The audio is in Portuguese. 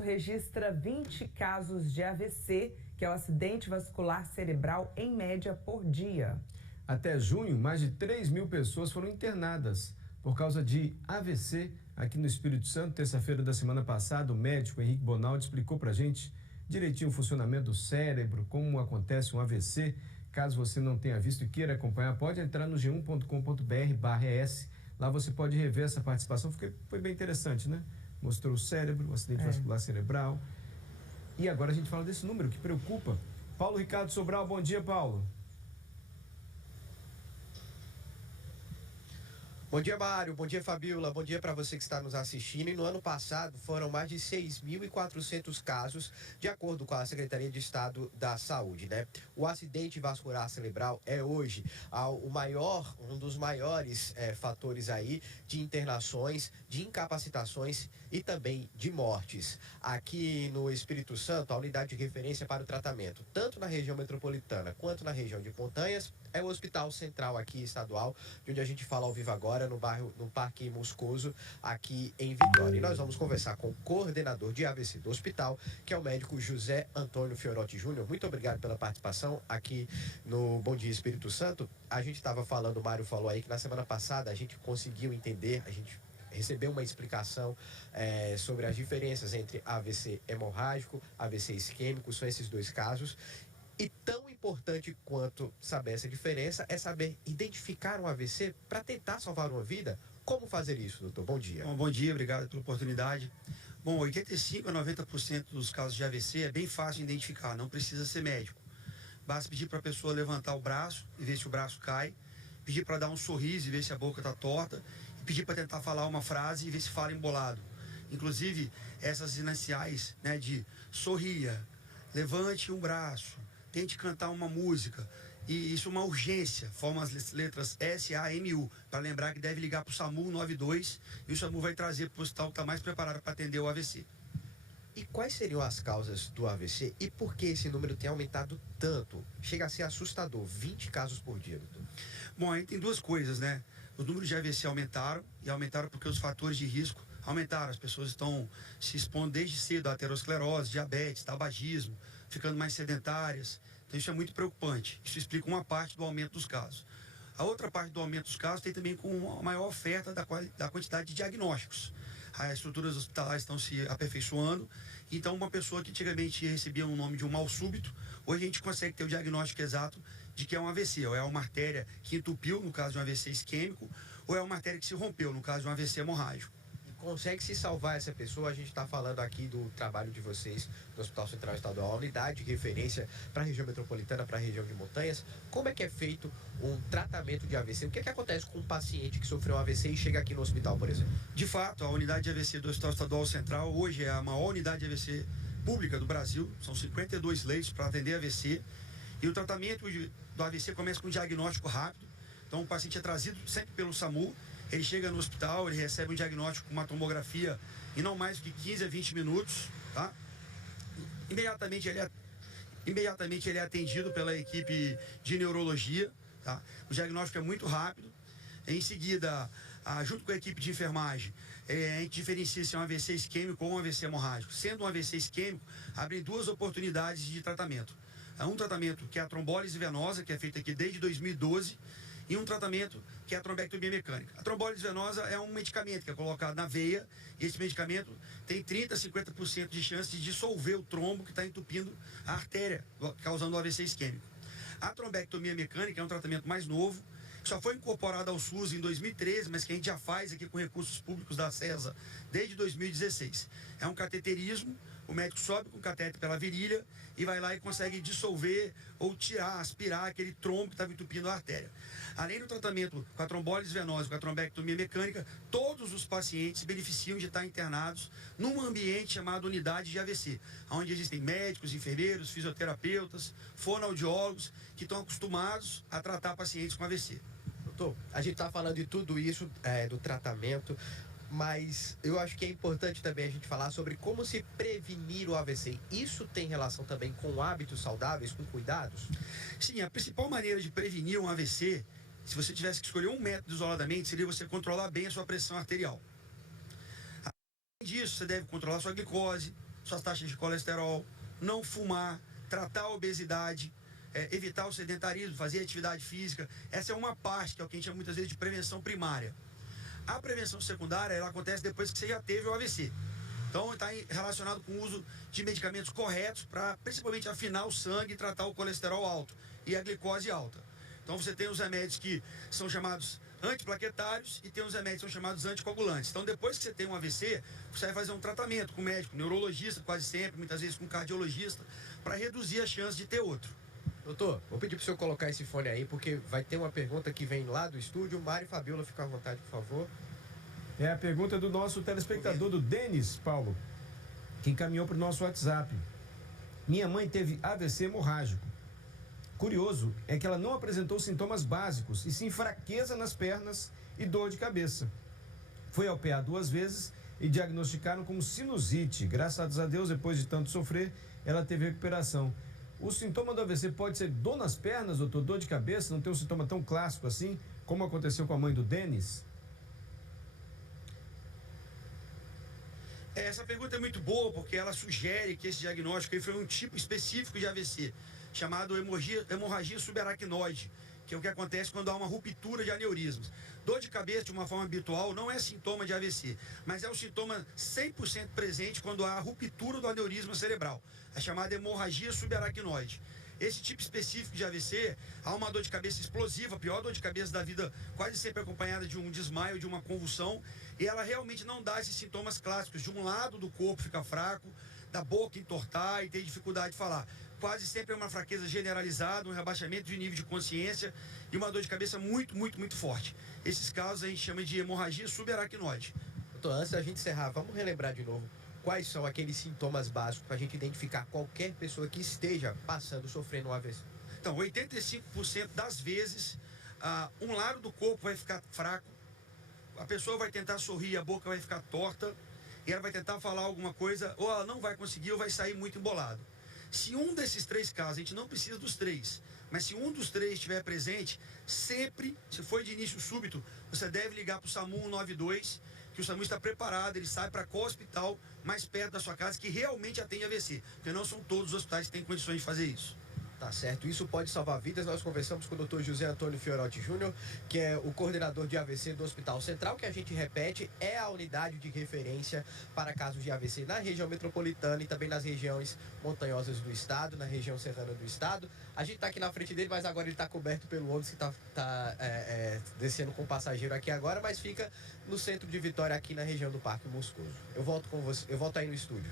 Registra 20 casos de AVC, que é o acidente vascular cerebral, em média por dia. Até junho, mais de 3.000 pessoas foram internadas por causa de AVC aqui no Espírito Santo. Terça-feira da semana passada, o médico Henrique Bonaldi explicou pra gente direitinho o funcionamento do cérebro, como acontece um AVC. Caso você não tenha visto e queira acompanhar, pode entrar no g1.com.br/es. Lá você pode rever essa participação, foi bem interessante, né? Mostrou o cérebro, o acidente vascular cerebral. E agora a gente fala desse número que preocupa. Paulo Ricardo Sobral, bom dia, Paulo. Bom dia, Mário. Bom dia, Fabíola. Bom dia para você que está nos assistindo. E no ano passado foram mais de 6.400 casos, de acordo com a Secretaria de Estado da Saúde, né? O acidente vascular cerebral é hoje um dos maiores fatores aí de internações, de incapacitações e também de mortes. Aqui no Espírito Santo, a unidade de referência para o tratamento, tanto na região metropolitana quanto na região de Montanhas, é o Hospital Central aqui estadual, de onde a gente fala ao vivo agora, no Parque Moscoso, aqui em Vitória. E nós vamos conversar com o coordenador de AVC do hospital, que é o médico José Antônio Fiorotti Júnior. Muito obrigado pela participação aqui no Bom Dia Espírito Santo. A gente estava falando, o Mário falou aí que na semana passada a gente conseguiu entender, a gente recebeu uma explicação sobre as diferenças entre AVC hemorrágico, AVC isquêmico, são esses dois casos. E tão importante quanto saber essa diferença é saber identificar um AVC para tentar salvar uma vida. Como fazer isso, doutor? Bom dia. Bom dia, obrigado pela oportunidade. Bom, 85 a 90% dos casos de AVC é bem fácil de identificar, não precisa ser médico. Basta pedir para a pessoa levantar o braço e ver se o braço cai, pedir para dar um sorriso e ver se a boca está torta, e pedir para tentar falar uma frase e ver se fala embolado. Inclusive, essas iniciais, né, de sorria, levante um braço, tente cantar uma música, e isso é uma urgência, forma as letras SAMU, para lembrar que deve ligar para o SAMU 92, e o SAMU vai trazer para o hospital que está mais preparado para atender o AVC. E quais seriam as causas do AVC e por que esse número tem aumentado tanto? Chega a ser assustador, 20 casos por dia, doutor. Bom, aí tem duas coisas, né? Os números de AVC aumentaram, e aumentaram porque os fatores de risco aumentaram. As pessoas estão se expondo desde cedo a aterosclerose, diabetes, tabagismo, ficando mais sedentárias. Então isso é muito preocupante. Isso explica uma parte do aumento dos casos. A outra parte do aumento dos casos tem também com a maior oferta da quantidade de diagnósticos. As estruturas hospitalares estão se aperfeiçoando. Então uma pessoa que antigamente recebia o nome de um mal súbito, hoje a gente consegue ter o diagnóstico exato de que é um AVC. Ou é uma artéria que entupiu, no caso de um AVC isquêmico, ou é uma artéria que se rompeu, no caso de um AVC hemorrágico. Consegue se salvar essa pessoa? A gente está falando aqui do trabalho de vocês no Hospital Central Estadual, a unidade de referência para a região metropolitana, para a região de Montanhas. Como é que é feito um tratamento de AVC? O que é que acontece com um paciente que sofreu um AVC e chega aqui no hospital, por exemplo? De fato, a unidade de AVC do Hospital Estadual Central hoje é a maior unidade de AVC pública do Brasil. São 52 leitos para atender AVC. E o tratamento do AVC começa com um diagnóstico rápido. Então o paciente é trazido sempre pelo SAMU. Ele chega no hospital, ele recebe um diagnóstico com uma tomografia em não mais do que 15 a 20 minutos, tá? Imediatamente ele é atendido pela equipe de neurologia, tá? O diagnóstico é muito rápido. Em seguida, junto com a equipe de enfermagem, a gente diferencia se é um AVC isquêmico ou um AVC hemorrágico. Sendo um AVC isquêmico, abrem duas oportunidades de tratamento. Um tratamento que é a trombólise venosa, que é feita aqui desde 2012, e um tratamento que é a trombectomia mecânica. A trombólise venosa é um medicamento que é colocado na veia, e esse medicamento tem 30% a 50% de chance de dissolver o trombo que está entupindo a artéria, causando o AVC isquêmico. A trombectomia mecânica é um tratamento mais novo, que só foi incorporado ao SUS em 2013, mas que a gente já faz aqui com recursos públicos da CESA desde 2016. É um cateterismo, o médico sobe com o catéter pela virilha e vai lá e consegue dissolver ou tirar, aspirar aquele trombo que estava entupindo a artéria. Além do tratamento com a trombólise venosa, com a trombectomia mecânica, todos os pacientes se beneficiam de estar internados num ambiente chamado unidade de AVC, onde existem médicos, enfermeiros, fisioterapeutas, fonoaudiólogos que estão acostumados a tratar pacientes com AVC. Doutor, a gente está falando de tudo isso, do tratamento, mas eu acho que é importante também a gente falar sobre como se prevenir o AVC. Isso tem relação também com hábitos saudáveis, com cuidados? Sim, a principal maneira de prevenir um AVC, se você tivesse que escolher um método isoladamente, seria você controlar bem a sua pressão arterial. Além disso, você deve controlar sua glicose, suas taxas de colesterol, não fumar, tratar a obesidade, evitar o sedentarismo, fazer atividade física. Essa é uma parte, que é o que a gente chama muitas vezes de prevenção primária. A prevenção secundária, ela acontece depois que você já teve o AVC. Então, está relacionado com o uso de medicamentos corretos para, principalmente, afinar o sangue e tratar o colesterol alto e a glicose alta. Então, você tem os remédios que são chamados antiplaquetários e tem os remédios que são chamados anticoagulantes. Então, depois que você tem um AVC, você vai fazer um tratamento com médico, neurologista, quase sempre, muitas vezes com cardiologista, para reduzir a chance de ter outro. Doutor, vou pedir para o senhor colocar esse fone aí, porque vai ter uma pergunta que vem lá do estúdio. Mário e Fabiola, fica à vontade, por favor. É a pergunta do nosso telespectador, do Denis, Paulo, que encaminhou para o nosso WhatsApp. Minha mãe teve AVC hemorrágico. Curioso é que ela não apresentou sintomas básicos, e sim fraqueza nas pernas e dor de cabeça. Foi ao PA 2 vezes e diagnosticaram como sinusite. Graças a Deus, depois de tanto sofrer, ela teve recuperação. O sintoma do AVC pode ser dor nas pernas, doutor, dor de cabeça? Não tem um sintoma tão clássico assim, como aconteceu com a mãe do Denis? Essa pergunta é muito boa, porque ela sugere que esse diagnóstico aí foi um tipo específico de AVC, chamado hemorragia subaracnoide, que é o que acontece quando há uma ruptura de aneurismas. Dor de cabeça, de uma forma habitual, não é sintoma de AVC, mas é o sintoma 100% presente quando há a ruptura do aneurisma cerebral, a chamada hemorragia subaracnoide. Esse tipo específico de AVC, há uma dor de cabeça explosiva, a pior dor de cabeça da vida, quase sempre acompanhada de um desmaio, de uma convulsão, e ela realmente não dá esses sintomas clássicos. De um lado do corpo fica fraco, da boca entortar e ter dificuldade de falar. Quase sempre é uma fraqueza generalizada, um rebaixamento de nível de consciência e uma dor de cabeça muito, muito, muito forte. Esses casos a gente chama de hemorragia subaracnoide. Doutor, antes da gente encerrar, vamos relembrar de novo quais são aqueles sintomas básicos para a gente identificar qualquer pessoa que esteja passando, sofrendo um AVC. Então, 85% das vezes, um lado do corpo vai ficar fraco, a pessoa vai tentar sorrir, a boca vai ficar torta, e ela vai tentar falar alguma coisa, ou ela não vai conseguir, ou vai sair muito embolado. Se um desses três casos, a gente não precisa dos três, mas se um dos três estiver presente, sempre, se for de início súbito, você deve ligar para o SAMU 192, que o SAMU está preparado, ele sai para qual hospital mais perto da sua casa que realmente atende AVC, porque não são todos os hospitais que têm condições de fazer isso. Tá certo, isso pode salvar vidas. Nós conversamos com o Dr. José Antônio Fiorotti Júnior, que é o coordenador de AVC do Hospital Central, que a gente repete, é a unidade de referência para casos de AVC na região metropolitana e também nas regiões montanhosas do estado, na região serrana do estado. A gente está aqui na frente dele, mas agora ele está coberto pelo ônibus que está descendo com o passageiro aqui agora, mas fica no centro de Vitória, aqui na região do Parque Moscoso. Eu volto com você, eu volto aí no estúdio.